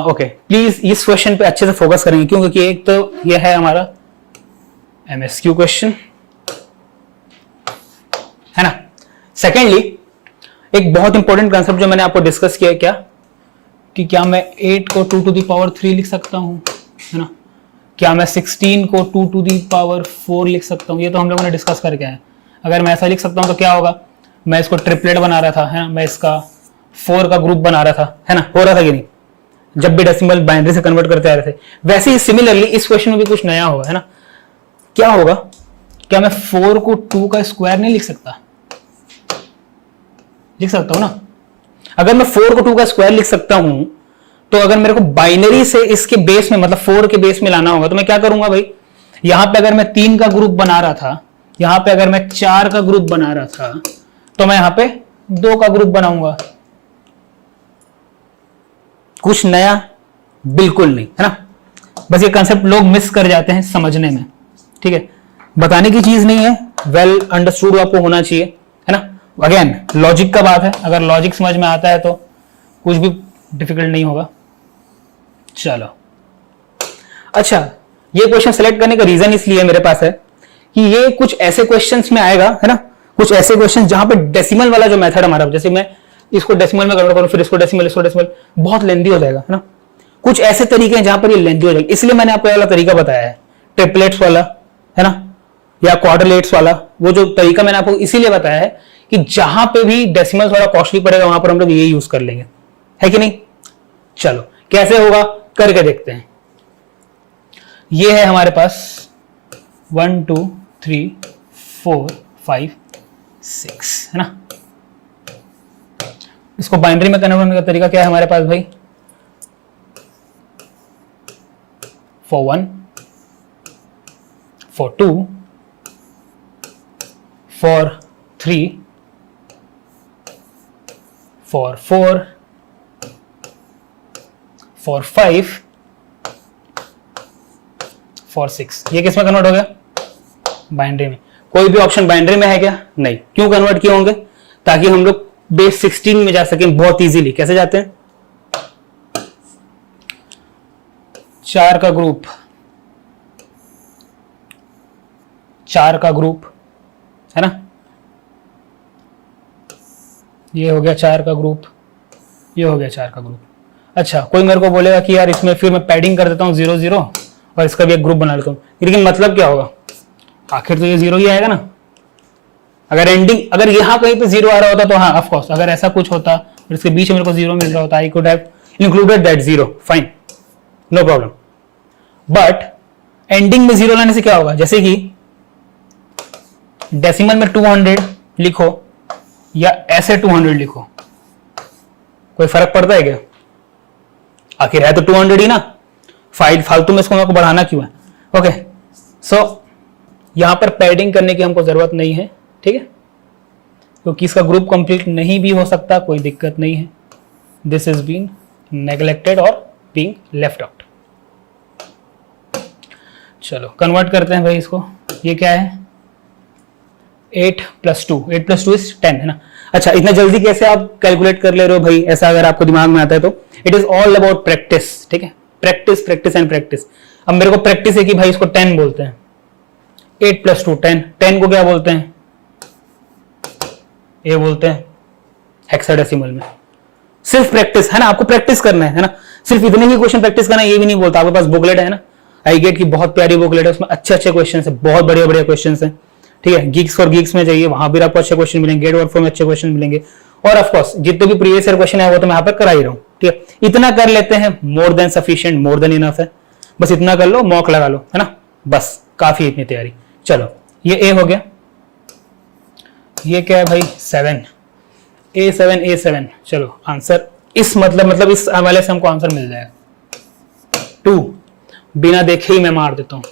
Okay please इस question पे अच्छे से फोकस करेंगे क्यों, क्योंकि एक तो ये है हमारा एमएसक्यू क्वेश्चन है ना। सेकेंडली एक बहुत इंपॉर्टेंट कंसेप्ट जो मैंने आपको डिस्कस किया क्या, कि क्या मैं 8 को 2 to the power 3 लिख सकता हूं, है ना, क्या मैं 16 को 2 to the power 4 लिख सकता हूं, ये तो हम लोगों ने डिस्कस करके आए। अगर मैं ऐसा लिख सकता हूं तो क्या होगा, मैं इसको ट्रिपलेट बना रहा था, है ना, मैं इसका 4 का ग्रुप बना रहा था, है ना, हो रहा था कि नहीं, जब भी डेसिमल बाइनरी से कन्वर्ट करते आ रहे थे। वैसे ही सिमिलरली इस क्वेश्चन में भी कुछ नया होगा, है ना। क्या होगा, क्या मैं 4 को 2 का स्क्वायर नहीं लिख सकता, लिख सकता हूं ना। अगर मैं 4 को 2 का स्क्वायर लिख सकता हूं तो अगर मेरे को बाइनरी से इसके बेस में मतलब 4 के बेस में लाना होगा तो मैं क्या करूंगा भाई, यहां पे अगर मैं 3 का ग्रुप बना रहा था, यहां पे अगर मैं 4 का ग्रुप बना रहा था तो मैं यहां पे 2 का ग्रुप बनाऊंगा। कुछ नया बिल्कुल नहीं, है ना। बस ये कंसेप्ट लोग मिस कर जाते हैं समझने में, ठीक है, बताने की चीज नहीं है, वेल अंडरस्टूड आपको होना चाहिए, है ना। अगेन लॉजिक का बात है, अगर लॉजिक समझ में आता है तो कुछ भी डिफिकल्ट नहीं होगा। चलो अच्छा, ये क्वेश्चन सेलेक्ट करने का रीजन इसलिए मेरे पास है कि ये कुछ ऐसे क्वेश्चंस में आएगा, है ना, कुछ ऐसे क्वेश्चन जहां पे डेसिमल वाला जो मेथड हमारा, जैसे मैं इसको डेसिमल में कन्वर्ट करूं फिर इसको डेसिमल, बहुत लेंदी हो जाएगा, है ना। कुछ ऐसे तरीके हैं जहां पर ये लेंदी हो जाएगी, इसलिए मैंने आपको वाला तरीका बताया है, ट्रिपलेट्स वाला, है ना, या क्वाड्रलेट्स वाला। वो जो तरीका मैंने आपको इसीलिए बताया है कि जहां पे भी डेसिमल थोड़ा कॉस्टली पड़ेगा वहां पर हम लोग ये यूज कर लेंगे, है कि नहीं। चलो कैसे होगा करके देखते हैं। ये है हमारे पास 1 2 3 4 5 6, है ना। इसको बाइनरी में कन्वर्ट करने का तरीका क्या है हमारे पास भाई, for 1 for 2 for 3 for 4 for 5 for 6। ये किस में कन्वर्ट हो गया, बाइनरी में। कोई भी ऑप्शन बाइनरी में है क्या, नहीं। क्यों कन्वर्ट किए होंगे, ताकि हम लोग बेस 16 में जा सकें बहुत इजीली। कैसे जाते हैं, 4 का ग्रुप, 4 का ग्रुप, है ना, ये हो गया 4 का ग्रुप, ये हो गया 4 का ग्रुप। अच्छा कोई मेरे को बोलेगा कि यार इसमें फिर मैं पैडिंग कर देता हूँ 0 0 और इसका भी एक ग्रुप बना लेता हूँ, लेकिन मतलब क्या होगा, आखिर तो ये 0 ही आएगा ना। अगर एंडिंग, अगर यहां कहीं पे 0 आ रहा होता तो हाँ ऑफ कोर्स, अगर ऐसा कुछ होता और इसके बीच में मेरे को 0 मिल रहा होता, I could have included that 0, fine, no problem. But ending में 0 लाने से क्या होगा, जैसे कि डेसिमल में 200 लिखो या ऐसे 200 लिखो, कोई फर्क पड़ता है क्या, आखिर है तो 200 ही ना, फालतू में इसको मेरे को बढ़ाना क्यों है। ओके सो यहां पर पैडिंग करने की हमको जरूरत नहीं है, ठीक है, क्योंकि इसका ग्रुप कंप्लीट नहीं भी हो सकता, कोई दिक्कत नहीं है। दिस इज बीइंग नेग्लेक्टेड और बीइंग लेफ्ट आउट। चलो कन्वर्ट करते हैं भाई इसको। ये क्या है, 8 + 2, 8 + 2 इज 10, है ना। अच्छा इतना जल्दी कैसे आप कैलकुलेट कर ले रहे हो भाई, ऐसा अगर आपको दिमाग में आता है तो it is all about practice, ठीक है, प्रैक्टिस प्रैक्टिस एंड प्रैक्टिस। अब मेरे को प्रैक्टिस है कि भाई इसको 10 बोलते हैं, 8 + 2 10, 10 को क्या बोलते हैं, ये बोलते हैं हेक्साडेसिमल में। सिर्फ प्रैक्टिस है ना, आपको प्रैक्टिस करना है ना, सिर्फ इतने ही क्वेश्चन प्रैक्टिस करना है, ये भी नहीं बोलता। आपके पास बुकलेट है ना, आई गेट की बहुत प्यारी बुकलेट है, उसमें अच्छे अच्छे क्वेश्चन है, बहुत बढ़िया बढ़िया क्वेश्चन है, ठीक है। गीक्स फॉर गीक्स में चाहिए, वहां भी आपको अच्छे क्वेश्चन मिलेंगे, गेट वर्क फॉर में अच्छे क्वेश्चन मिलेंगे, और ऑफ कोर्स जितने भी प्रीवियस ईयर क्वेश्चन है वो तो मैं यहाँ पर करा ही रहा हूँ, ठीक है। इतना कर लेते हैं, more than sufficient, more than enough है, बस इतना कर लो, मॉक लगा लो, है ना, बस काफी इतनी तैयारी। चलो ये ए हो गया, ये क्या है भाई 7, A7 चलो आंसर इस मतलब इस हवाले से हमको आंसर मिल जाएगा। 2 बिना देखे ही मैं मार देता हूं,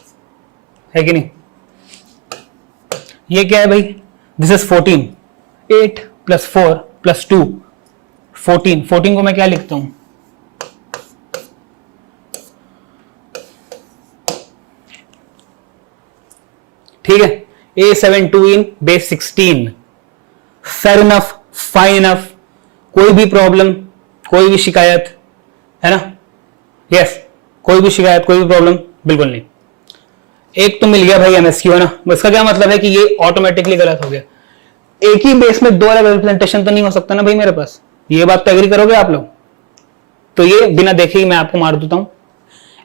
है कि नहीं। ये क्या है भाई, दिस इज 14, 8 + 4 + 2 14, 14 को मैं क्या लिखता हूं, ठीक है, A7 2 in base 16, fair enough, fine enough, कोई भी प्रॉब्लम, कोई भी शिकायत, है ना, यस, कोई भी शिकायत, कोई भी प्रॉब्लम बिल्कुल नहीं। एक तो मिल गया भाई एमएसक्यू, है ना। इसका क्या मतलब है कि ये ऑटोमेटिकली गलत हो गया। एक ही बेस में दो अलग रिप्रेजेंटेशन तो नहीं हो सकता ना भाई मेरे पास, ये बात तो एग्री करोगे आप लोग। तो ये बिना देखे ही मैं आपको मार देता हूं।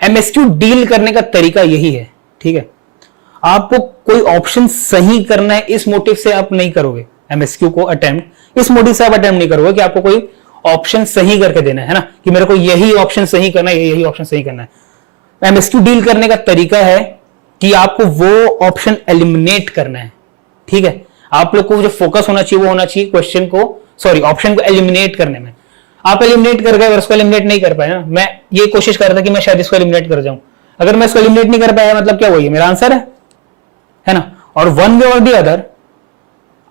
एमएसक्यू डील करने का तरीका यही है, ठीक है। आपको कोई ऑप्शन सही करना है, इस मोटिव से आप नहीं करोगे एमएसक्यू को अटेम्प्ट, इस मोटिव से आप अटेम्प्ट नहीं करोगे कि आपको कोई ऑप्शन सही करके देना है ना, कि मेरे को यही ऑप्शन सही करना है, यही ऑप्शन सही करना है। एमएसक्यू डील करने का तरीका है कि आपको वो ऑप्शन एलिमिनेट करना है, ठीक है। आप लोग को जो फोकस होना चाहिए वो होना चाहिए क्वेश्चन को, सॉरी ऑप्शन को एलिमिनेट करने में। आप एलिमिनेट कर गए और उसको एलिमिनेट नहीं कर पाए ना, मैं ये कोशिश कर रहा था कि मैं शायद इसको एलिमिनेट कर जाऊं, अगर मैं इसको एलिमिनेट नहीं कर पाया मतलब क्या वही मेरा आंसर है ना। और वन वे और दी अदर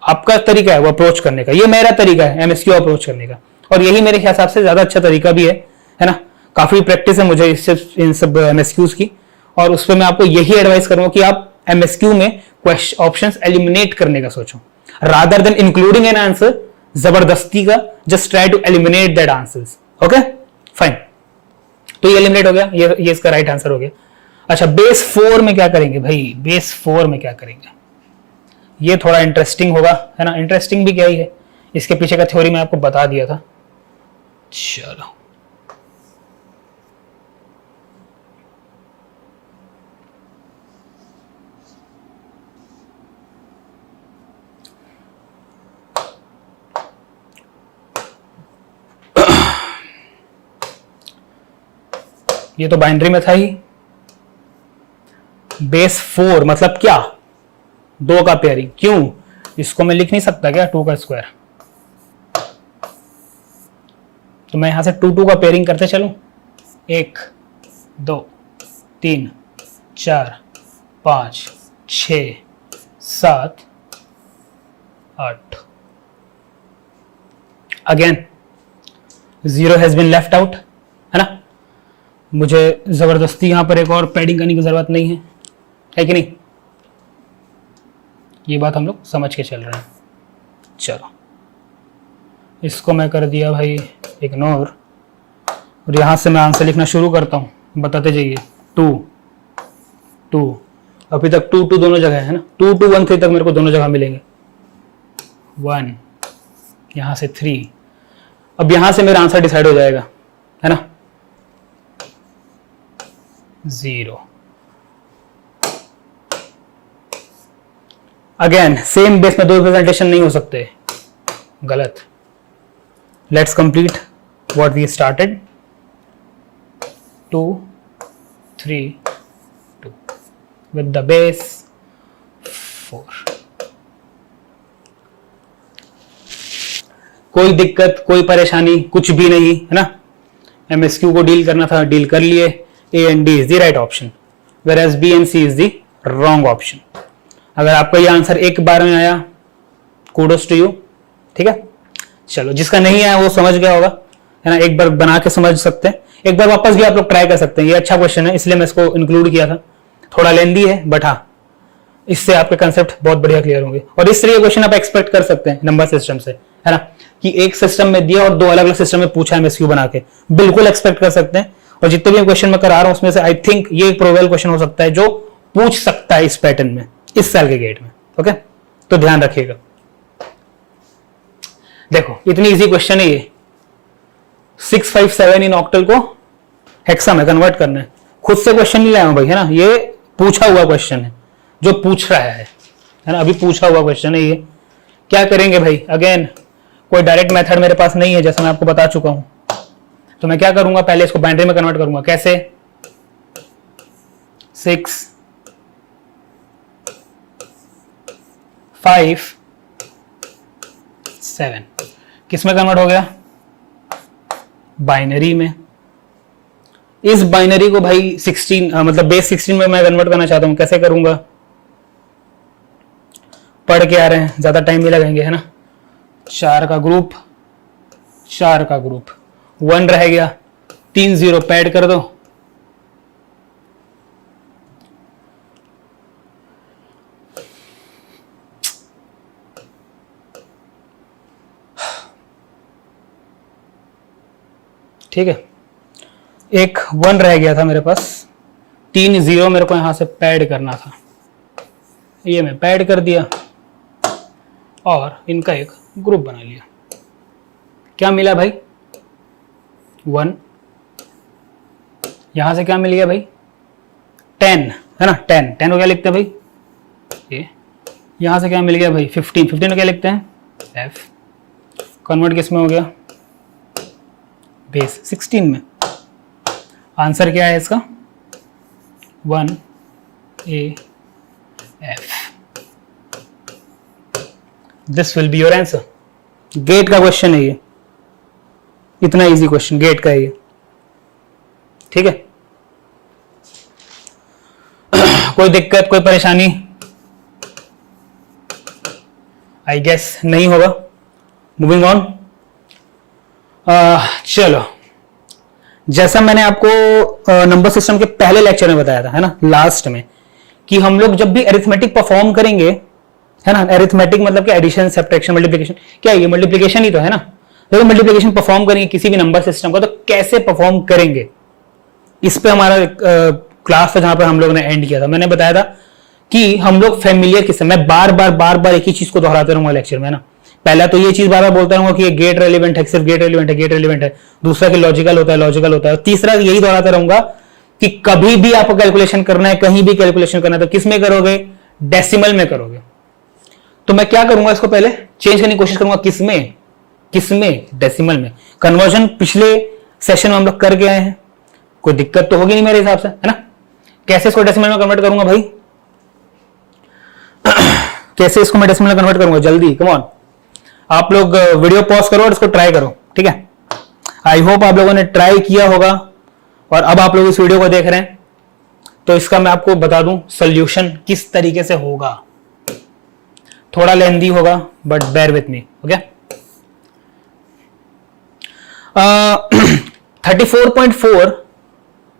आपका तरीका है वो अप्रोच करने का, ये मेरा तरीका है एमएसक्यू अप्रोच करने का, और यही मेरे हिसाब से ज्यादा अच्छा तरीका भी है ना। काफी प्रैक्टिस है मुझे इससे, इन सब एमएसक्यूज की, और उस पर मैं आपको यही एडवाइस करूंगा कि आप एमएसक्यू में ऑप्शंस एलिमिनेट करने का सोचो rather than including an answer जबरदस्ती का। Just try to eliminate that answers. Okay fine, तो ये एलिमिनेट हो गया, ये इसका राइट आंसर हो गया। अच्छा, बेस 4 में क्या करेंगे भाई, बेस 4 में क्या करेंगे, ये थोड़ा इंटरेस्टिंग होगा, है ना। इंटरेस्टिंग भी क्या ही है, इसके पीछे का थ्योरी मैं आपको बता दिया था। चलो ये तो बाइनरी में था ही। बेस 4 मतलब क्या, दो का पेयरिंग, क्यों इसको मैं लिख नहीं सकता क्या 2 का स्क्वायर, तो मैं यहां से 2 2 का पेयरिंग करते चलूं, 1 2 3 4 5 6 7 8। Again 0 has been left out, है ना। मुझे जबरदस्ती यहां पर एक और पैडिंग करने की जरूरत नहीं है कि नहीं, ये बात हम लोग समझ के चल रहे हैं। चलो इसको मैं कर दिया भाई इग्नोर, और यहां से मैं आंसर लिखना शुरू करता हूं, बताते जाइए। 2 2 अभी तक 2 2 दोनों जगह है ना, 2 2 1 3 तक मेरे को दोनों जगह मिलेंगे। 1 यहां से 3, अब यहां से मेरा आंसर डिसाइड हो जाएगा, है ना। 0 अगेन सेम बेस में दो रिप्रेजेंटेशन नहीं हो सकते, गलत। Let's complete what we started. 2 3 2 with the base 4। कोई दिक्कत, कोई परेशानी कुछ भी नहीं, है ना। एमएसक्यू को डील करना था, डील कर लिए। A and D is the right option, whereas B and C is the wrong option. अगर आपका ये आंसर एक बार में आया, कूडोस टू यू, ठीक है। चलो जिसका नहीं आया वो समझ गया होगा, है ना। एक बार बना के समझ सकते हैं, एक बार वापस भी आप लोग ट्राई कर सकते हैं। ये अच्छा क्वेश्चन है, इसलिए मैं इसको इंक्लूड किया था। थोड़ा लेंदी है बट हाँ, इससे आपके कंसेप्ट बहुत बढ़िया क्लियर होंगे। और इस तरह के क्वेश्चन आप एक्सपेक्ट कर सकते हैं नंबर सिस्टम से, है ना, कि एक सिस्टम में दिया और दो अलग अलग सिस्टम में पूछा है एमएसक्यू बना के, बिल्कुल एक्सपेक्ट कर सकते हैं। और जितने भी क्वेश्चन मैं करा रहा हूं उसमें से आई थिंक ये एक प्रोबेबल क्वेश्चन हो सकता है जो पूछ सकता है इस पैटर्न में, इस साल के गेट में। ओके, तो ध्यान रखिएगा। देखो इतनी इजी क्वेश्चन है ये, 657 इन ऑक्टल को हेक्सा में कन्वर्ट करना है। खुद से क्वेश्चन नहीं लाया हूं भाई, है ना, ये पूछा हुआ क्वेश्चन है जो पूछ रहा है ना, अभी पूछा हुआ क्वेश्चन है ये। क्या करेंगे भाई, अगेन कोई डायरेक्ट मेथड मेरे पास नहीं है, जैसा मैं आपको बता चुका हूं। तो मैं क्या करूंगा, पहले इसको बाइनरी में कन्वर्ट करूंगा। कैसे, 6 5 7 किस में कन्वर्ट हो गया, बाइनरी में। इस बाइनरी को भाई 16 मतलब बेस 16 में मैं कन्वर्ट करना चाहता हूं। कैसे करूंगा, पढ़ के आ रहे हैं, ज्यादा टाइम भी लगेंगे, है ना। 4 का ग्रुप 4 का ग्रुप 1 रह गया, 3 0 पैड कर दो, ठीक है। एक 1 रह गया था मेरे पास, 3 0 मेरे को यहां से पैड करना था, ये मैं पैड कर दिया और इनका एक ग्रुप बना लिया। क्या मिला भाई? 1। यहां से क्या मिल गया भाई? 10 है ना, 10 को क्या लिखते हैं भाई? ये। यहां से क्या मिल गया भाई? 15 को क्या लिखते हैं? F। कन्वर्ट किस में हो गया? बेस 16 में। आंसर क्या है इसका? 1AF। This will be your answer. GATE का क्वेश्चन है ये, इतना इजी क्वेश्चन गेट का है ये, ठीक है। कोई दिक्कत, कोई परेशानी? आई गेस नहीं होगा। Moving on. चलो, जैसा मैंने आपको नंबर सिस्टम के पहले लेक्चर में बताया था, है ना, लास्ट में, कि हम लोग जब भी अरिथमेटिक परफॉर्म करेंगे, है ना, अरिथमेटिक मतलब क्या? एडिशन, सब्ट्रैक्शन, मल्टीप्लिकेशन, क्या ये मल्टीप्लिकेशन ही तो है ना। जब मल्टीप्लिकेशन परफॉर्म करेंगे किसी भी नंबर सिस्टम का, तो कैसे परफॉर्म करेंगे, इस पे हमारा क्लास था जहां पर हम लोग ने एंड किया था। मैंने बताया था कि हम लोग फैमिलियर किस्म, मैं बार बार एक ही चीज को दोहराते रहूंगा लेक्चर में, ना। पहला तो ये चीज बार बार बोलता रहूंगा कि ये गेट रेलिवेंट है, सिर्फ गेट रेलिवेंट है, गेट रेलिवेंट है। दूसरा कि लॉजिकल होता है, लॉजिकल होता है। और तीसरा यही दोहराता रहूंगा कि कभी भी आपको कैलकुलेशन करना है, कहीं भी कैलकुलेशन करना है, तो किस में करोगे? डेसिमल में करोगे। तो मैं क्या करूंगा, इसको पहले चेंज करने की कोशिश करूंगा। किसमें? डेसिमल में। कन्वर्जन पिछले सेशन में हम लोग करके आए हैं, कोई दिक्कत तो होगी नहीं मेरे हिसाब से, है ना। कैसे इसको डेसिमल में कन्वर्ट करूंगा भाई? कैसे इसको मैं डेसिमल में कन्वर्ट करूंगा? जल्दी, कम ऑन। आप लोग वीडियो पॉज करो और इसको ट्राई करो, ठीक है। आई होप आप लोगों ने ट्राई किया होगा और अब आप लोग इस वीडियो को देख रहे हैं, तो इसका मैं आपको बता दूं सोल्यूशन किस तरीके से होगा। थोड़ा लेंदी होगा, but bear with me, okay. 34.4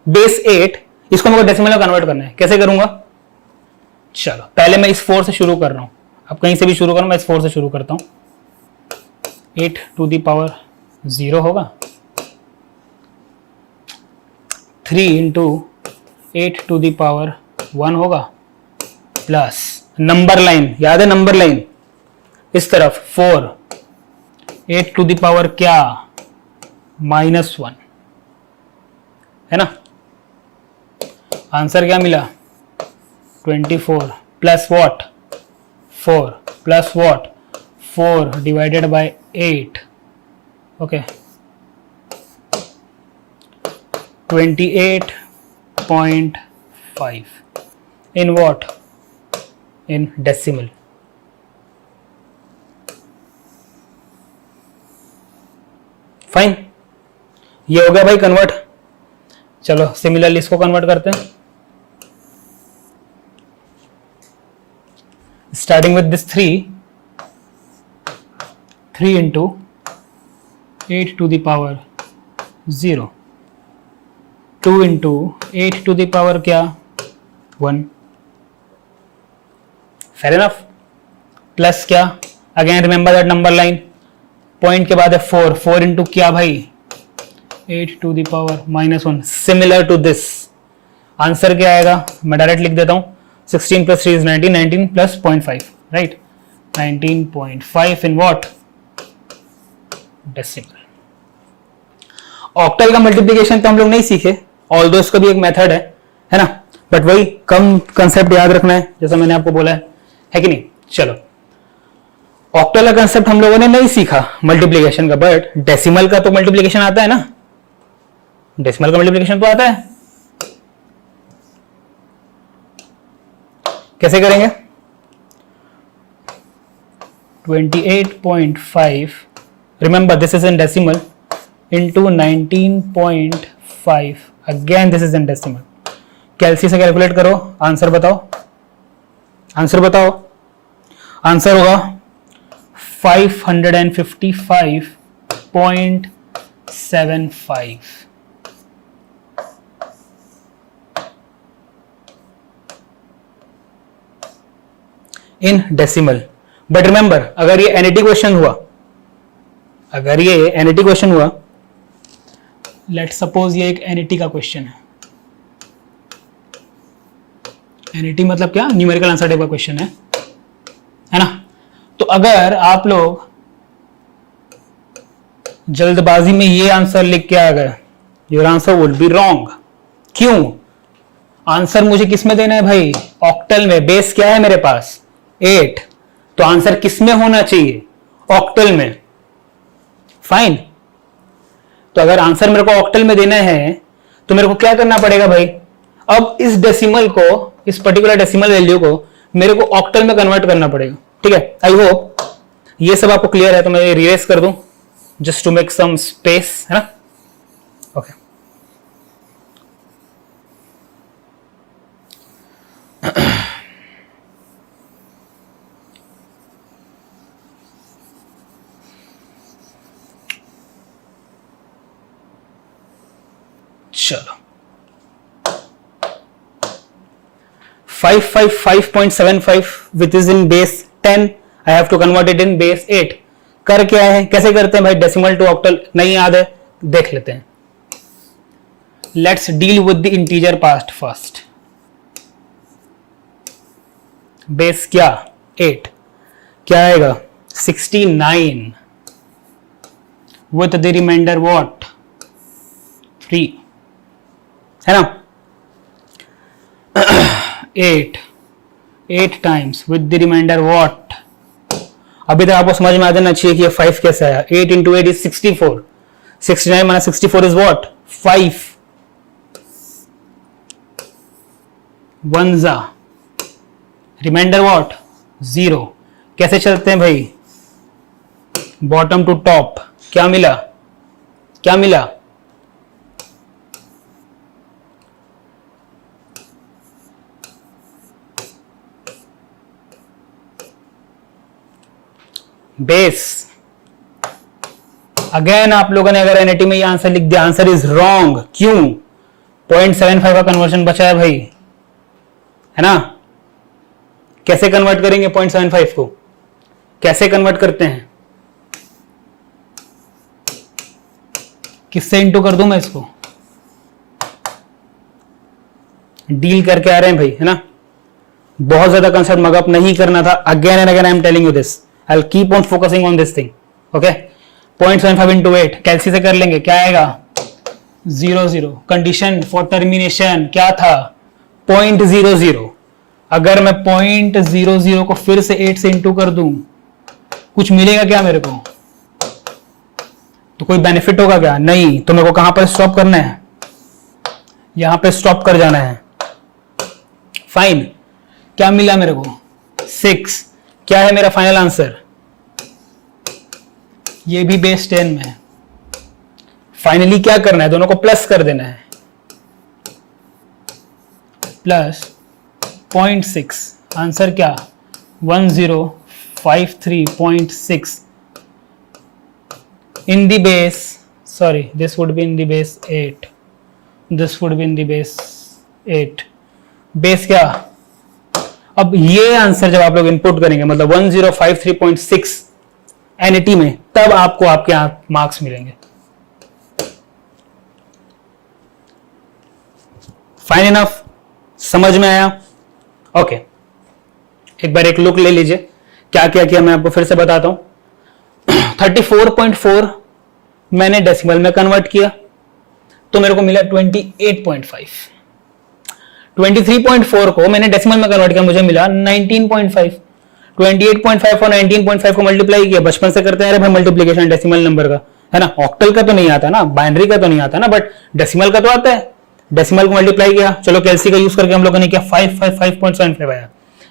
base 8, इसको मेरे को डेसिमल में कन्वर्ट करना है। कैसे करूंगा? चलो, पहले मैं इस 4 से शुरू कर रहा हूं। अब कहीं से भी शुरू करूं, मैं इस 4 से शुरू करता हूं। 8 टू द पावर 0 होगा, 3 इंटू 8 टू द पावर 1 होगा, प्लस नंबर लाइन, याद है नंबर लाइन, इस तरफ 4, 8 टू द पावर क्या? -1, है ना। आंसर क्या मिला? 24 plus what? 4 plus what? 4 divided by 8, okay, 28.5 in what? In decimal. Fine, ये हो गया भाई कन्वर्ट। चलो सिमिलरली इसको कन्वर्ट करते हैं। Starting with this 3 into 8 to the power 0, 2 into 8 to the power क्या? 1, फेयर इनफ। प्लस क्या? Again remember that number line, point के बाद है 4, 4 इंटू क्या भाई? 8 to the power -1, similar to this. Answer क्या आएगा? मैं डायरेक्ट लिख देता हूं, 16 plus 3 is 19, 19 plus 0.5, right, 19.5 in what? Decimal. Octal का मल्टीप्लिकेशन तो हम लोग नहीं सीखे, ऑल्दो इसका भी एक मेथड है ना, बट वही कम कंसेप्ट याद रखना है, जैसा मैंने आपको बोला है कि नहीं। चलो, ऑक्टल का कंसेप्ट हम लोगों ने नहीं सीखा मल्टीप्लिकेशन का, बट डेसिमल का तो मल्टीप्लिकेशन आता है ना, डेसिमल का मल्टीप्लिकेशन तो आता है। कैसे करेंगे? 28.5, remember this is in decimal, into 19.5, again this is in decimal. कैलसी से कैलकुलेट करो, आंसर बताओ, आंसर बताओ। आंसर होगा 555.75 इन डेसिमल। बट रिमेंबर, अगर ये एनईटी क्वेश्चन हुआ, अगर ये एनईटी क्वेश्चन हुआ, लेट सपोज ये एक एनईटी का क्वेश्चन है। एनईटी मतलब क्या, न्यूमेरिकल आंसर टाइप का क्वेश्चन है ना। तो अगर आप लोग जल्दबाजी में ये आंसर लिख के आ गए, your answer would be wrong. क्यों? आंसर मुझे किस में देना है भाई? ऑक्टल में। बेस क्या है मेरे पास? 8। तो आंसर किस में होना चाहिए? ऑक्टल में। फाइन। तो अगर आंसर मेरे को ऑक्टल में देना है तो मेरे को क्या करना पड़ेगा भाई? अब इस डेसिमल को, इस पर्टिकुलर डेसिमल वैल्यू को मेरे को ऑक्टल में कन्वर्ट करना पड़ेगा। ठीक है, आई होप ये सब आपको क्लियर है। तो मैं रिवाइज कर दूं just to make some space, है ना। ओके चलो 555.75 which is in base 10 I have to convert it in base 8। कर क्या है, कैसे करते हैं भाई? डेसिमल टू ऑक्टल नहीं याद है, देख लेते हैं। Let's deal with the integer part first. Base क्या? 8। क्या आएगा? 69 विद द रिमाइंडर व्हाट? 3, है ना। 8 times with the remainder what? अभी तक आपको समझ में आ जाना चाहिए कि ये 5 कैसे आया। 8 into 8 is 64। 69 minus 64 is what? 5। 1 जा रिमाइंडर व्हाट? 0। कैसे चलते हैं भाई? Bottom to top. क्या मिला? क्या मिला? बेस। अगेन आप लोगों ने अगर एनईटी में ये आंसर लिख दिया, आंसर इज रॉन्ग। क्यों? 0.75 का कन्वर्जन बचा है भाई, है ना। कैसे कन्वर्ट करेंगे 0.75 को? कैसे कन्वर्ट करते हैं? किससे इंटू कर दूं मैं इसको? डील करके आ रहे हैं भाई, है ना। बहुत ज्यादा कंसेप्ट मगअप नहीं करना था। Again and again I am telling you this, I'll keep on focusing on this thing, okay? 0.75 into 8 कैलसी से कर लेंगे, क्या आएगा? 0 कंडीशन फॉर टर्मिनेशन क्या था? 0.00। अगर मैं 0.00 को फिर से 8 से इंटू कर दूं, कुछ मिलेगा क्या मेरे को? तो कोई बेनिफिट होगा क्या? नहीं। तो मेरे को कहां पर स्टॉप करना है? यहां पे स्टॉप कर जाना है। फाइन। क्या मिला मेरे को? 6। क्या है मेरा फाइनल आंसर? ये भी बेस 10 में है। फाइनली क्या करना है? दोनों को प्लस कर देना है। प्लस 0.6। आंसर क्या? 1053.6 in the base, sorry this would be in the base 8, this would be in the base 8। Base क्या? अब ये आंसर जब आप लोग इनपुट करेंगे, मतलब 1053.6 एनईटी में, तब आपको आपके मार्क्स मिलेंगे। फाइन इनफ, समझ में आया? ओके, एक बार एक लुक ले लीजिए क्या क्या किया, मैं आपको फिर से बताता हूं। 34.4 मैंने डेसिमल में कन्वर्ट किया तो मेरे को मिला 28.5। 23.4 को मैंने डेसिमल में कन्वर्ट किया, मुझे मिला 19.5। 28.5 और 19.5 को मल्टीप्लाई किया। बचपन से करते हैं भाई मल्टीप्लीकेशन डेसिमल नंबर का, है ना। ऑक्टल का तो नहीं आता ना, बाइनरी का तो नहीं आता ना, बट डेसिमल का तो आता है। डेसिमल को मल्टीप्लाई किया, चलो कैलसी का यूज करके हम लोगों ने किया, 555.75 आया।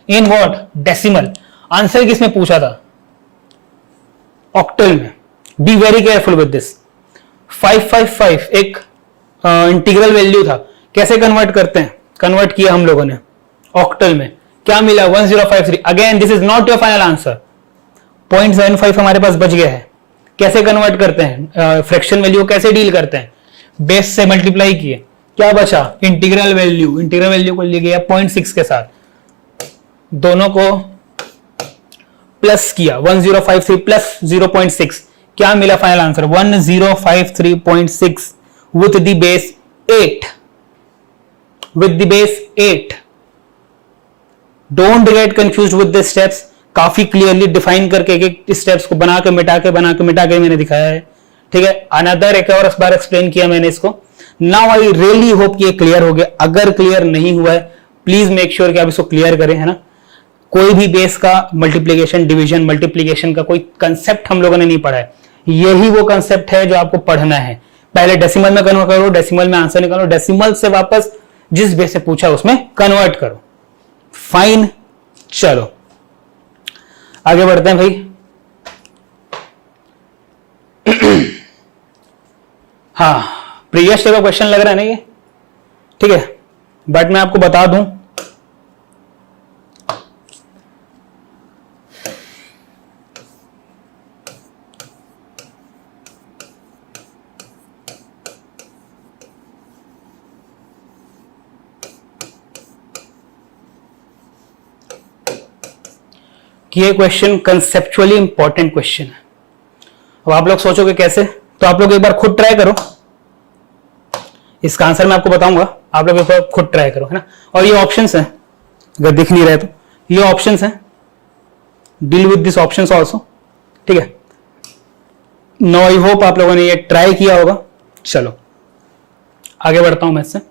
इन व्हाट? डेसिमल। आंसर किसमें पूछा था? ऑक्टल में। Be very careful with this. 555 एक इंटीग्रल वैल्यू था, कैसे कन्वर्ट करते हैं? कन्वर्ट किया हम लोगों ने ऑक्टल में, क्या मिला? 1053। Again this is not your final answer. 0.75 हमारे पास बच गया है। कैसे कन्वर्ट करते हैं? फ्रैक्शन वैल्यू कैसे डील करते हैं? बेस से मल्टीप्लाई किए, क्या बचा? Integral value. इंटीग्रल वैल्यू को ले गया 0.6 के साथ, दोनों को प्लस किया, 1053 प्लस 0.6, क्या मिला final answer? 1053.6 with the base 8, with the base 8. Don't get confused with the steps. काफी क्लियरली डिफाइन करके एक स्टेप्स को बना के मिटा के मैंने दिखाया है, ठीक है। अनदर एक और बार एक्सप्लेन किया मैंने इसको। नाउ आई रियली होप कि ये क्लियर हो गया। अगर क्लियर नहीं हुआ है प्लीज मेक श्योर कि आप इसको क्लियर करें, है ना। कोई भी बेस का मल्टीप्लीकेशन, डिवीजन, मल्टीप्लीकेशन का कोई कंसेप्ट हम लोगों ने नहीं पढ़ा है। यही वो कंसेप्ट है जो आपको पढ़ना है। पहले डेसिमल में कन्वर्ट करो, डेसिमल में आंसर निकालो, डेसिमल से वापस जिस बेस से पूछा उसमें कन्वर्ट करो। फाइन, चलो आगे बढ़ते हैं भाई। हाँ, प्रीवियस डे का क्वेश्चन लग रहा है ना ये, ठीक है। बट मैं आपको बता दूं कि ये क्वेश्चन कंसेप्चुअली इंपॉर्टेंट क्वेश्चन है। अब आप लोग सोचोगे कैसे, तो आप लोग एक बार खुद ट्राई करो। इसका आंसर मैं आपको बताऊंगा, आप लोग एक बार खुद ट्राई करो, है ना। और ये ऑप्शंस हैं, अगर दिख नहीं रहे तो ये ऑप्शंस हैं, deal with this options also, ठीक है। नो आई होप आप लोगों ने ये ट्राई किया होगा। चलो आगे बढ़ता हूं मैं इससे।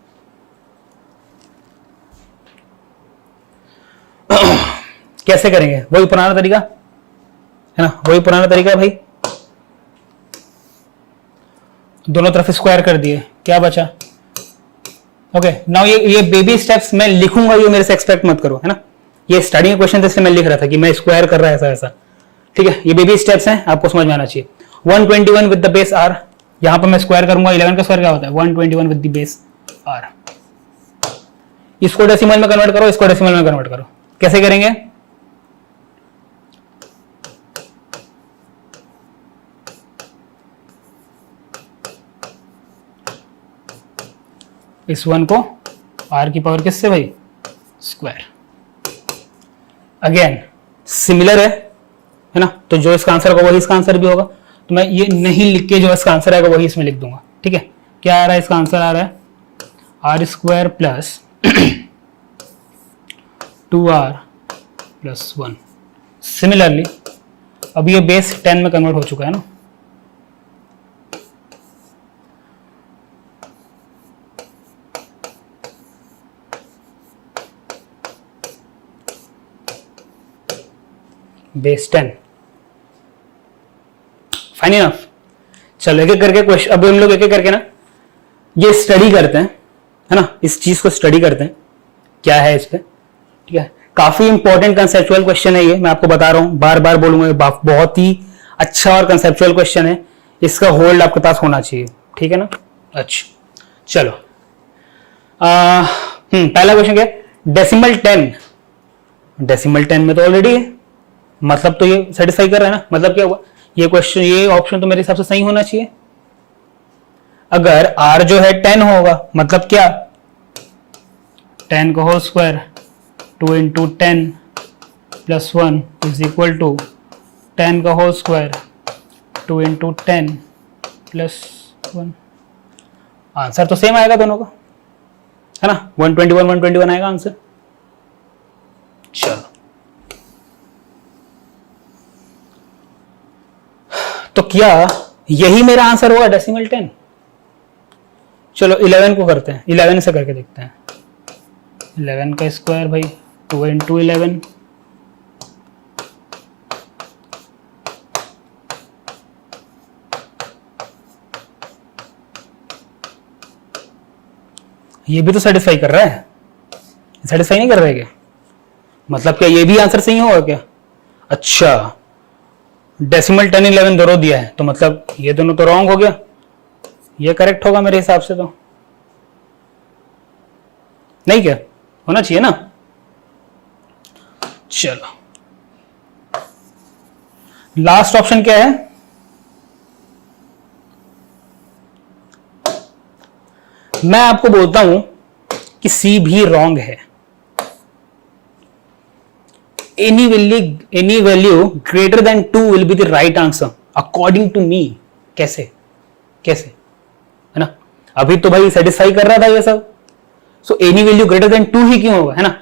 कैसे करेंगे, वही पुराना तरीका है ना, वही पुराना तरीका है भाई। दोनों तरफ स्क्वायर कर दिए, क्या बचा। ओके, नाउ ये बेबी स्टेप्स मैं लिखूंगा, ये मेरे से एक्सपेक्ट मत करो, है ना। ये स्टार्टिंग क्वेश्चन था इसलिए मैं लिख रहा था कि मैं स्क्वायर कर रहा है ऐसा ऐसा, ठीक है। ये बेबी स्टेप्स हैं, आपको समझ में आना चाहिए। 121 विद द बेस r, यहां पर मैं स्क्वायर करूंगा। 11 का स्क्वायर क्या होता है, 121 विद द बेस r। इसको डेसिमल में कन्वर्ट करो, इसको डेसिमल में कन्वर्ट करो। कैसे करेंगे, इस 1 को r की पावर किससे भाई, स्क्वायर। अगेन सिमिलर है ना, तो जो इसका आंसर होगा वही इसका आंसर भी होगा। तो मैं ये नहीं लिख के जो इसका आंसर आएगा वही इसमें लिख दूंगा, ठीक है। क्या आ रहा है, इसका आंसर आ रहा है r square plus 2r plus 1। Similarly अब ये बेस 10 में कन्वर्ट हो चुका है ना। Base 10, fine enough. चलो एक एक करके क्वेश्चन, अब हम लोग एक एक करके ना ये स्टडी करते हैं, है ना। इस चीज को स्टडी करते हैं क्या है इस पे, ठीक है। काफी इंपॉर्टेंट कंसेप्चुअल क्वेश्चन है ये, मैं आपको बता रहा हूं, बार बार बोलूंगा। बहुत ही अच्छा और कंसेप्चुअल क्वेश्चन है, इसका होल्ड आपके पास होना चाहिए, ठीक है ना। अच्छा चलो, पहला क्वेश्चन क्या है, डेसिमल 10। डेसिमल 10 में तो ऑलरेडी है, मतलब तो ये सेटिस्फाई कर रहा है ना। मतलब क्या हुआ, ये क्वेश्चन, ये ऑप्शन तो मेरे हिसाब से सही होना चाहिए। अगर r जो है 10 होगा, मतलब क्या, 10 का whole square 2 into 10 plus 1 is equal to 10 का whole square 2 into 10 plus 1। Answer तो सेम आएगा दोनों का, है ना। 121 आएगा आंसर। चलो तो क्या यही मेरा आंसर होगा, डेसिमल 10। चलो 11 को करते हैं, 11 से करके देखते हैं। 11 का स्क्वायर भाई 2 इंटू 11 ये भी तो सेटिस्फाई कर रहा है, सेटिस्फाई नहीं कर रहा है क्या, मतलब क्या ये भी आंसर सही होगा क्या। अच्छा, डेसिमल 10 11 दोनों दिया है, तो मतलब ये दोनों तो रॉन्ग हो गया, ये करेक्ट होगा मेरे हिसाब से। तो नहीं, क्या होना चाहिए ना। चलो लास्ट ऑप्शन क्या है, मैं आपको बोलता हूं कि सी भी रॉन्ग है। Any value greater than 2 will be the right answer according to me. कैसे कैसे, है ना। अभी तो भाई सेटिस्फाई कर रहा था ये सब। So any value greater than 2 ही क्यों होगा, है ना।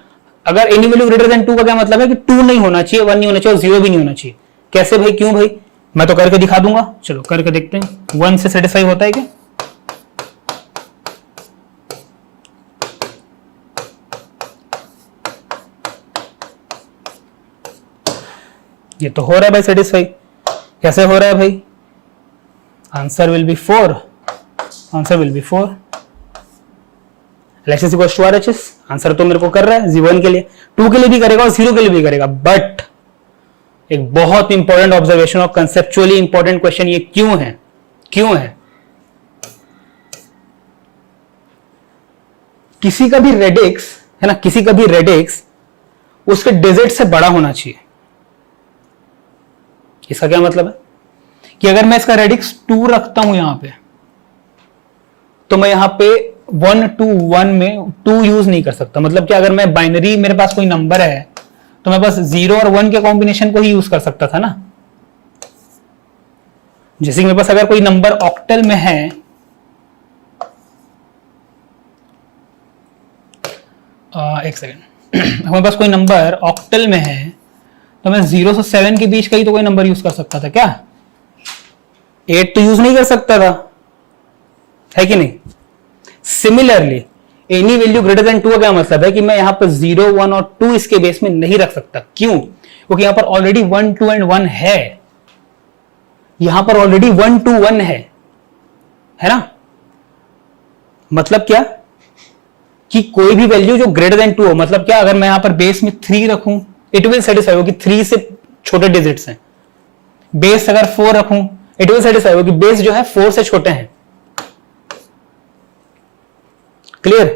अगर एनी वैल्यू ग्रेटर देन 2 का क्या मतलब है कि 2 नहीं होना चाहिए, 1 नहीं होना चाहिए और 0 भी नहीं होना चाहिए। कैसे भाई, क्यों भाई, मैं तो करके दिखा दूंगा, चलो करके देखते हैं। 1 से सेटिस्फाई होता है क्या? ये तो हो रहा है भाई सेटिस्फाई। कैसे हो रहा है भाई? Answer will be 4, answer will be 4। LHS equal to RHS, answer तो मेरे को कर रहा है 1 के लिए, 2 के लिए भी करेगा और 0 के लिए भी करेगा। बट एक बहुत इंपॉर्टेंट ऑब्जर्वेशन और कंसेप्चुअली इंपॉर्टेंट क्वेश्चन ये क्यों है, क्यों है? किसी का भी रेडिक्स, है ना, किसी का भी रेडिक्स उसके डिजिट से बड़ा होना चाहिए। इसका क्या मतलब है कि अगर मैं इसका रेडिक्स 2 रखता हूं यहां पे, तो मैं यहां पे 1 2 1 में 2 यूज नहीं कर सकता। मतलब कि अगर मैं बाइनरी, मेरे पास कोई नंबर है तो मैं बस 0 और 1 के कॉम्बिनेशन को ही यूज कर सकता था ना। जैसे कि मेरे पास अगर कोई नंबर ऑक्टल में है, एक सेकेंड मेरे पास कोई नंबर ऑक्टल में है तो मैं 0 से 7 के बीच का ही तो कोई नंबर यूज कर सकता था क्या? 8 तो यूज नहीं कर सकता था, है कि नहीं? Similarly any value greater than 2 का क्या मतलब है कि मैं यहां पर 0 1 और 2 इसके बेस में नहीं रख सकता। क्यों? क्योंकि यहां पर ऑलरेडी 1 2 एंड 1 है, यहां पर ऑलरेडी 1 2 1 है ना। मतलब क्या कि कोई भी वैल्यू जो ग्रेटर देन 2 हो, मतलब क्या, अगर मैं यहां पर बेस में 3 रखूं इट विल सेटिस्फाई, कि 3 से छोटे डिजिट्स हैं। बेस अगर 4 रखूं इट विल सेटिस्फाई, कि बेस जो है 4 से छोटे हैं। क्लियर?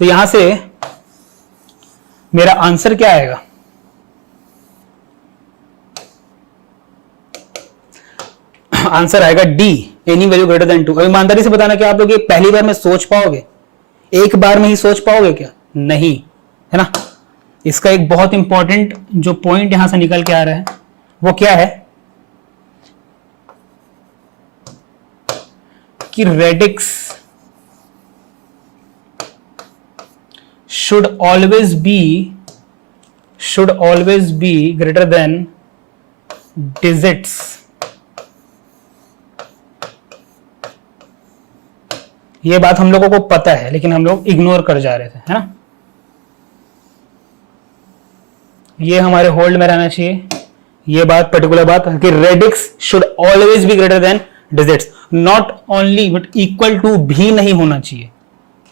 तो यहां से मेरा आंसर क्या आएगा? आंसर आएगा D, any value greater than 2। ईमानदारी से बताना कि आप लोग ये पहली बार में सोच पाओगे, एक बार में ही सोच पाओगे क्या? नहीं, है ना। इसका एक बहुत इंपॉर्टेंट जो पॉइंट यहां से निकल के आ रहा है वो क्या है कि radix should always be greater than digits। ये बात हम लोगों को पता है लेकिन हम लोग इग्नोर कर जा रहे थे, है ना। ये हमारे होल्ड में रहना चाहिए, ये बात, पर्टिकुलर बात कि radix should always be greater than digits, not only but equal to भी नहीं होना चाहिए,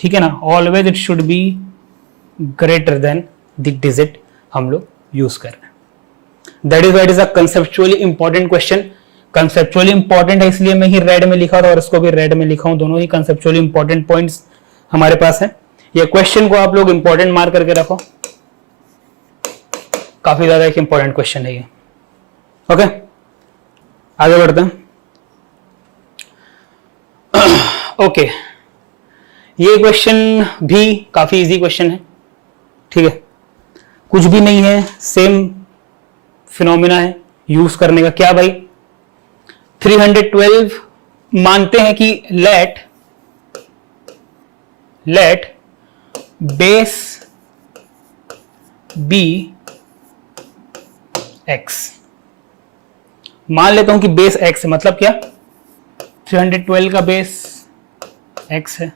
ठीक है ना। Always it should be greater than the digit हम लोग यूज कर रहे हैं। That is why it is a conceptually important question. Conceptually important है इसलिए मैं ही रेड में लिखा और इसको भी रेड में लिखा हूं, दोनों ही कंसेप्चुअली इंपॉर्टेंट पॉइंट्स हमारे पास है। ये क्वेश्चन को आप लोग इंपॉर्टेंट मार्क करके रखो, काफी ज्यादा एक इंपॉर्टेंट क्वेश्चन है ये। ओके, आगे बढ़ते हैं। ओके, ये क्वेश्चन भी काफी इजी क्वेश्चन है, ठीक है, कुछ भी नहीं है, सेम फिनोमिना है यूज करने का। क्या भाई, 312 मानते हैं कि लेट बेस बी एक्स, मान लेता हूं कि बेस एक्स है। मतलब क्या, 312 का बेस एक्स है,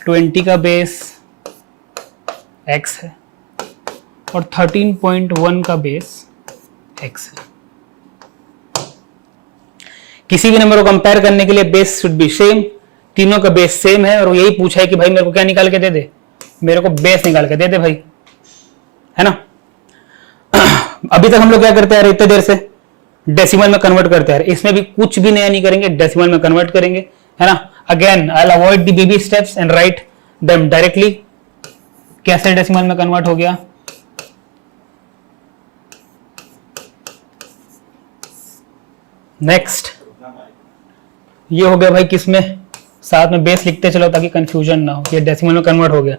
20 का बेस एक्स है और 13.1 का बेस एक्स है। किसी भी नंबर को कंपेयर करने के लिए बेस शुड बी सेम, तीनों का बेस सेम है और यही पूछा है कि भाई मेरे को क्या निकाल के दे दे, मेरे को बेस निकाल के दे दे भाई, है ना। अभी तक हम लोग क्या करते हैं इतने देर से, डेसिमल में कन्वर्ट करते हैं। इसमें भी कुछ भी नया नहीं करेंगे, डेसिमल में कन्वर्ट करेंगे, है ना। Again I will avoid the baby steps and write them directly. कैसे डेसिमल में कन्वर्ट हो गया, नेक्स्ट ये हो गया भाई, किसमें, साथ में बेस लिखते चलो ताकि कंफ्यूजन ना हो। ये डेसिमल में कन्वर्ट हो गया,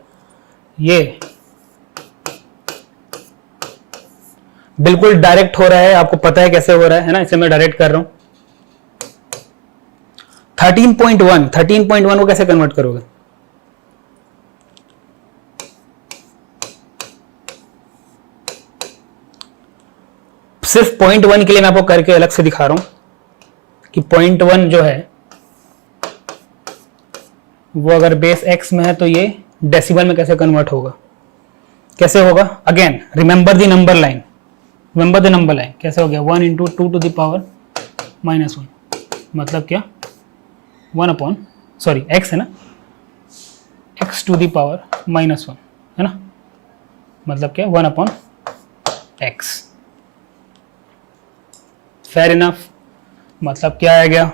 ये बिल्कुल डायरेक्ट हो रहा है, आपको पता है कैसे हो रहा है ना, इसलिए मैं डायरेक्ट कर रहा हूं। 13.1 को कैसे कन्वर्ट करोगे? सिर्फ 0.1 के लिए मैं आपको करके अलग से दिखा रहा हूं कि 0.1 जो है वो अगर बेस x में है तो ये डेसिमल में कैसे कन्वर्ट होगा, कैसे होगा? Again remember the number line, कैसे हो गया? 1 इंटू 2 टू द पावर -1, मतलब क्या? 1 अपॉन x है ना, x टू द पावर -1 है ना, मतलब क्या? 1 अपॉन x। फेयर इनफ, मतलब क्या आ गया?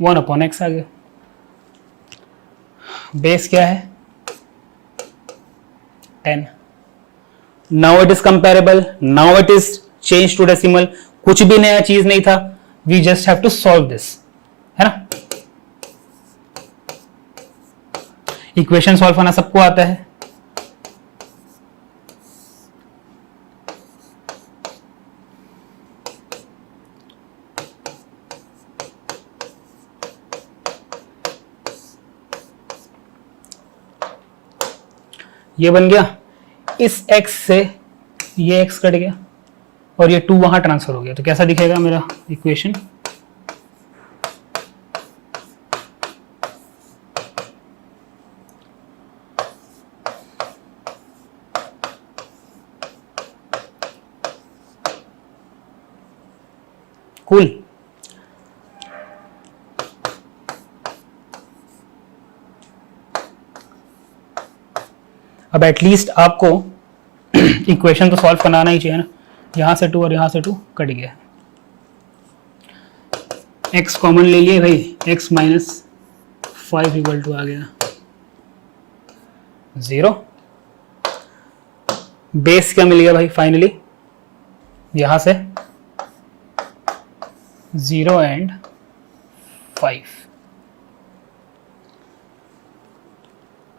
वन अपॉन एक्स आ गया। बेस क्या है? 10। Now it is comparable, now it is change to decimal, कुछ भी नया चीज नहीं था, we just have to solve this, है ना। इक्वेशन सॉल्व करना सबको आता है, ये बन गया, इस x से ये x कट गया और ये 2 वहां ट्रांसफर हो गया, तो कैसा दिखेगा मेरा इक्वेशन? कूल। अब एटलीस्ट आपको इक्वेशन तो सॉल्व बनाना ही चाहिए ना। यहां से 2 और यहां से 2 कट गया, x कॉमन ले लिए भाई, x -5 इक्वल टू आ गया 0। बेस क्या मिल गया भाई फाइनली? यहां से 0 एंड 5,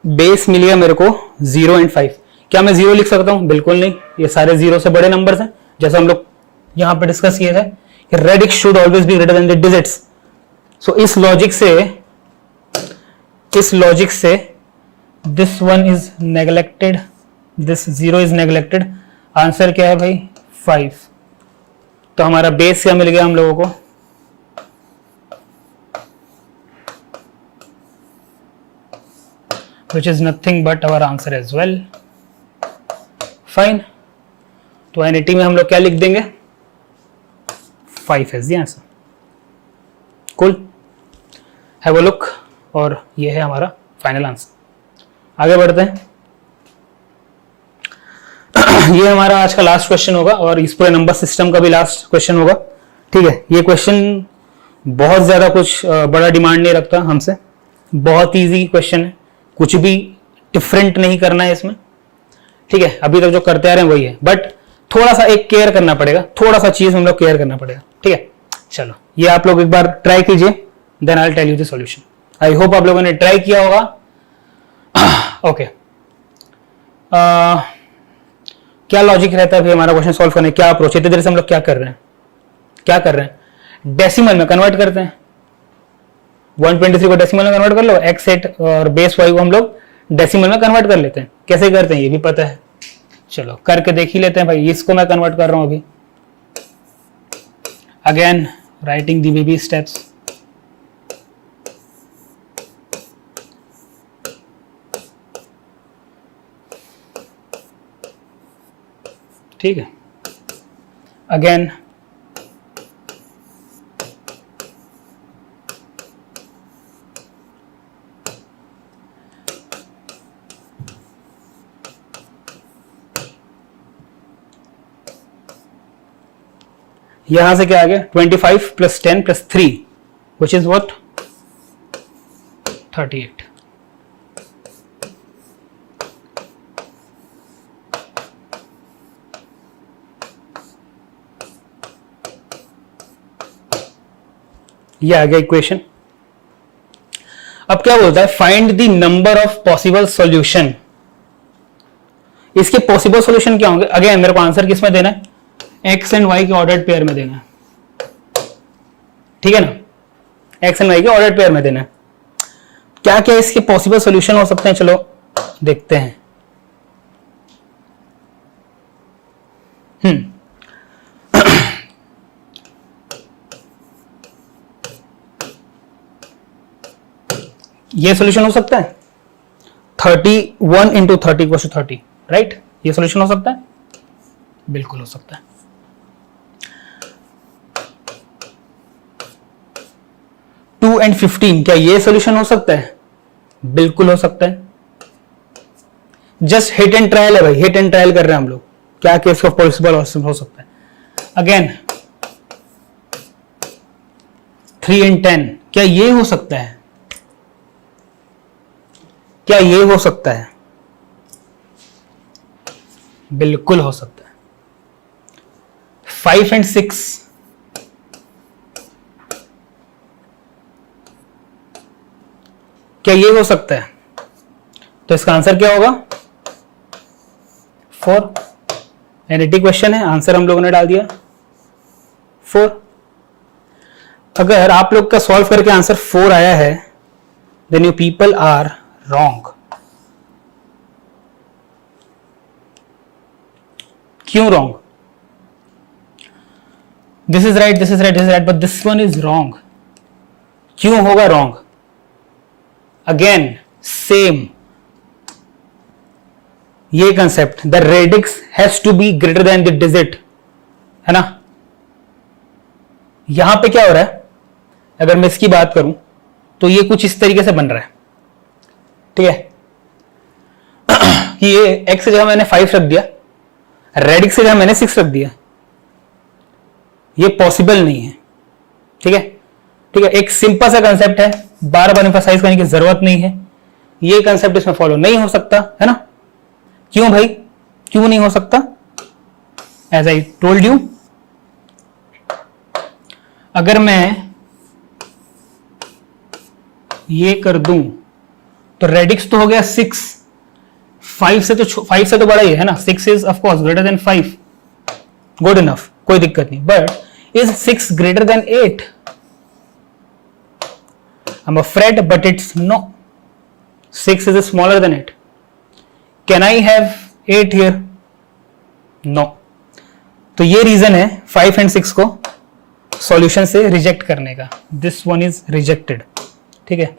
बेस मिल गया मेरे को 0 एंड 5। क्या मैं 0 लिख सकता हूं? बिल्कुल नहीं, ये सारे 0 से बड़े नंबर्स हैं, जैसे हम लोग यहां पे डिस्कस किए थे कि radix should always be greater than the digits. So इस लॉजिक से this one is neglected, this 0 is neglected. Answer क्या है भाई? 5। तो हमारा बेस क्या मिल गया हम लोगों को? which is nothing but our answer as well. Fine. तो NAT में हम लोग क्या लिख देंगे? 5 as the answer. Cool. Have a look. और ये है हमारा फाइनल आंसर। आगे बढ़ते हैं। ये हमारा आज का लास्ट क्वेश्चन होगा और इस पूरे नंबर सिस्टम का भी लास्ट क्वेश्चन होगा। ठीक है, ये क्वेश्चन बहुत ज्यादा कुछ बड़ा डिमांड नहीं रखता हमसे, बहुत इजी क्वेश्चन है, कुछ भी डिफरेंट नहीं करना है इसमें। ठीक है, अभी तक जो करते आ रहे हैं वही है, बट थोड़ा सा एक केयर करना पड़ेगा, थोड़ा सा चीज हम लोग केयर करना पड़ेगा। ठीक है, चलो ये आप लोग एक बार ट्राई कीजिए, then I will tell you the solution. I hope आप लोगों ने ट्राई किया होगा। ओके, क्या लॉजिक रहता है भाई हमारा क्वेश्चन सॉल्व करने, क्या अप्रोच है? इतनी देर से हम लोग क्या कर रहे हैं? डेसिमल में कन्वर्ट करते हैं। 123 को डेसिमल में कन्वर्ट कर लो, x8 और बेस y को हम लोग डेसिमल में कन्वर्ट कर लेते हैं। कैसे करते हैं ये भी पता है, चलो करके देख ही लेते हैं भाई। इसको मैं कन्वर्ट कर रहा हूं अभी, again writing the baby steps. ठीक है, अगेन यहां से क्या आ गया? 25 plus 10 plus 3 which is what? 38। ये आ गया इक्वेशन। अब क्या बोलता है, find the number of possible solution. इसके पॉसिबल सॉल्यूशन क्या होंगे, अगेन मेरे को आंसर किस में देना है, एक्स एंड वाई के ऑर्डर्ड पेयर में देना है, ठीक है ना, एक्स एंड वाई के ऑर्डर्ड पेयर में देना है। क्या क्या इसके पॉसिबल सॉल्यूशन हो सकते हैं, चलो देखते हैं। ये सॉल्यूशन हो सकता है 31 इंटू 30 इक्वल टू 30, राइट, ये सॉल्यूशन हो सकता है, बिल्कुल हो सकता है। 2 and 15 क्या ये सॉल्यूशन हो सकता है, बिल्कुल हो सकता है। जस्ट हिट एंड ट्रायल है भाई, हिट एंड ट्रायल कर रहे हैं हम लोग, क्या केस ऑफ पॉसिबल हो सकता है। अगेन 3 and 10 क्या ये हो सकता है, क्या ये हो सकता है, बिल्कुल हो सकता है। 5 and 6 क्या ये हो सकता है, तो इसका आंसर क्या होगा 4। एनईटी क्वेश्चन है, आंसर हम लोगों ने डाल दिया 4। अगर आप लोग का सॉल्व करके आंसर 4 आया है, then you people are wrong. क्यों wrong, this is right, this is right, this is right, but this one is wrong. क्यों होगा रॉन्ग, अगेन सेम ये concept, the radix has to be greater than the digit, है ना। यहां पे क्या हो रहा है, अगर मैं इसकी बात करूं तो ये कुछ इस तरीके से बन रहा है, ठीक है, कि ये x से जगह मैंने 5 रख दिया, रेडिक्स से जगह मैंने 6 रख दिया, ये पॉसिबल नहीं है, ठीक है, ठीक है। एक सिंपल सा कंसेप्ट है, बार बार एम्फसाइज करने की जरूरत नहीं है, ये कंसेप्ट इसमें फॉलो नहीं हो सकता, है ना। क्यों भाई, क्यों नहीं हो सकता, एज आई टोल्ड यू, अगर मैं ये कर दूं तो रेडिक्स तो हो गया 6, 5 से तो बड़ा ही है ना, 6 is of course greater than 5, good enough, कोई दिक्कत नहीं, but is 6 greater than 8? I'm afraid, but it's no. 6 is smaller than 8. Can I have 8 here? No. तो ये रीजन है 5 and 6 को सॉल्यूशन से रिजेक्ट करने का। This one is rejected. ठीक है,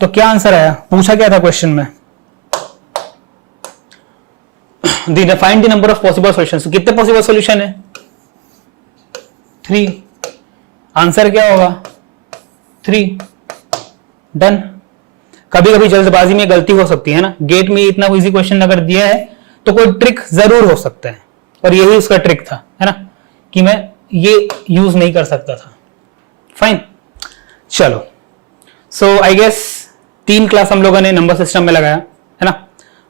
तो क्या आंसर आया, पूछा क्या था क्वेश्चन में, find the number of possible solutions. कितने पॉसिबल सॉल्यूशन है, 3। आंसर क्या होगा 3, डन। कभी कभी जल्दबाजी में गलती हो सकती है ना, गेट में इतना इजी क्वेश्चन अगर दिया है तो कोई ट्रिक जरूर हो सकता है, और यही उसका ट्रिक था, है ना, कि मैं ये यूज नहीं कर सकता था। फाइन, चलो, सो आई गेस 3 क्लास हम लोगों ने नंबर सिस्टम में लगाया, है ना।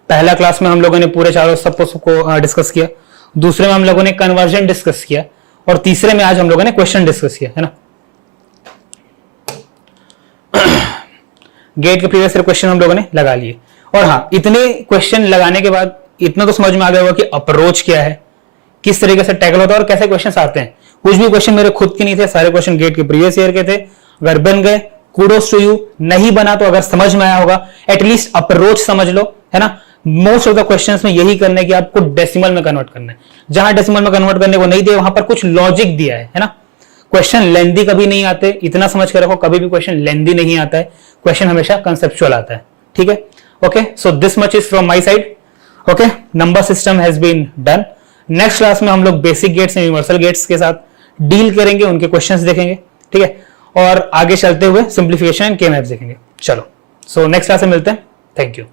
पहला क्लास में हम लोगों ने पूरे चारों सबको डिस्कस किया, दूसरे में हम लोगों ने कन्वर्जन डिस्कस किया, और तीसरे में आज हम लोगों ने क्वेश्चन डिस्कस किया, है ना। गेट के प्रीवियस ईयर क्वेश्चन हम लोगों ने लगा लिए, और हाँ, इतने क्वेश्चन लगाने के बाद इतना तो समझ में आ गया होगा कि अप्रोच क्या है, किस तरीके से टैकल होता है और कैसे क्वेश्चन आते हैं। कुछ भी क्वेश्चन मेरे खुद के नहीं थे, सारे क्वेश्चन गेट के प्रीवियस ईयर के थे। अगर बन गए कूडोस टू यू, नहीं बना तो अगर समझ में आया होगा एटलीस्ट अप्रोच समझ लो, है ना। मोस्ट ऑफ द क्वेश्चंस में यही करना है कि आपको डेसिमल में कन्वर्ट करना है, जहां डेसिमल में कन्वर्ट करने को नहीं दिया वहां पर कुछ लॉजिक दिया है ना। क्वेश्चन लेंदी कभी नहीं आते, इतना समझ के रखो, कभी भी क्वेश्चन लेंदी नहीं आता है, क्वेश्चन हमेशा कंसेप्चुअल आता है, ठीक है। Okay, so this much is from my side. Okay, number system has been done. Next class में हम लोग basic gates and universal gates के साथ डील करेंगे, उनके क्वेश्चंस देखेंगे, ठीक है, और आगे चलते हुए सिंप्लीफिकेशन एंड के मैप्स देखेंगे। चलो, सो नेक्स्ट क्लास में मिलते हैं, थैंक यू।